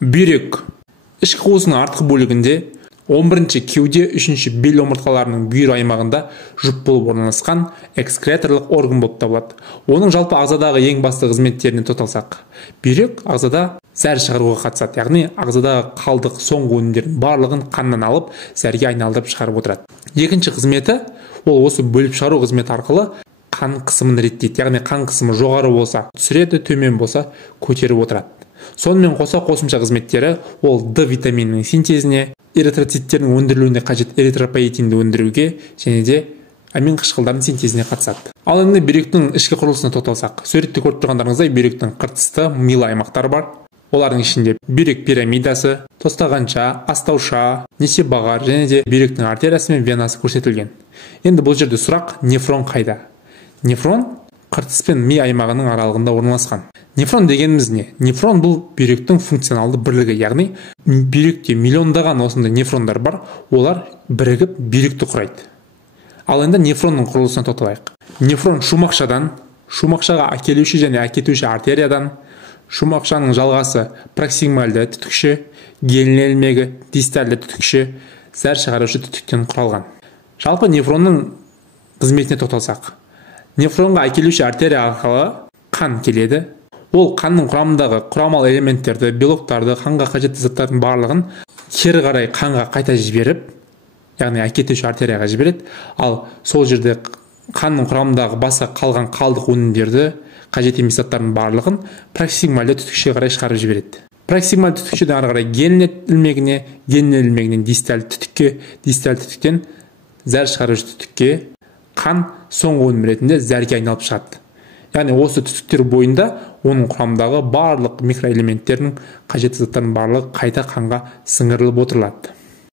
Бүйрек. Ішкі қуысының артқы бөлігінде 11-ші кеуде 3-ші бел омыртқаларының бүйір аймағында жұп болып орналасқан экскреторлық орган болып табылады. Оның жалпы ағзадағы ең басты қызметтеріне тоқталсақ, бүйрек ағзада зәр шығаруға қатысады, яғни ағзадағы қалдық соңғы өнімдердің барлығын қаннан алып, зәрге айналдырып шығарып отырады. Екінші қызметі ол осы бөліп шығару қызметі арқылы қан қысымын реттейді, яғни қан қысымы жоғары болса түсіреді, төмен болса көтеріп отырады. Сонымен қоса қосымша қызметтері ол D витаминінің синтезіне, эритроциттердің өндірілуіне қажет эритропоэтинді өндіруге және де амин қышқылдарының синтезіне қатысады. Ал енді бүйректің ішкі құрылысына тоқталсақ, суретте көріп тұрғандарыңыздай бүйректің қыртысты милы аймақтары бар. Олардың ішінде бүйрек пирамидасы, тостағанша, астауша, несебағар және де бүйректің артериясы мен венасы көрсетілген. Енді бұл жерде сұрақ: нефрон қайда? Нефрон қыртыс пен ми аймағының аралығында орналасқан. Нефрон дегеніміз не? Нефрон бұл бүйректің функционалды бірлігі, яғни бүйректе миллиондаған осындай нефрондар бар, олар бірігіп бүйректі құрайды. Ал енді нефронның құрылысына тоқталайық. Нефрон шумақшадан, шумақшаға әкелуші және әкетуші артериядан, шумақшаның жалғасы проксимальды түтікші, гелен ілмегі, дистальды түтікші, зәр шығарушы түтіктен құралған. Жалпы нефронның қызметіне тоқталсақ, нефронға әкелуші артерия арқылы қан келеді. Ол қанның құрамындағы құрамал элементтерді, белоктарды, қанға қажетті заттардың барлығын кері қарай қанға қайта жіберіп, яғни әкетуші артерияға жібереді. Ал сол жерде қанның құрамындағы басқа қалған қалдық өнімдерді, қажет емес заттардың барлығын проксимальды түтікшеге қарай шығарып жібереді. Проксимальды түтікшеден ары қарай гелен ілмегіне, гелен ілмегінен дистальды түтікке, дистальды түтіктен зәр шығарушы түтікке қан соңғы өнім ретінде зәрге айналып шығады. Яғни осы түтіктер бойында оның құрамындағы барлық микроэлементтердің, қажетті заттардың барлығы қайта қанға сіңіріліп отырылады.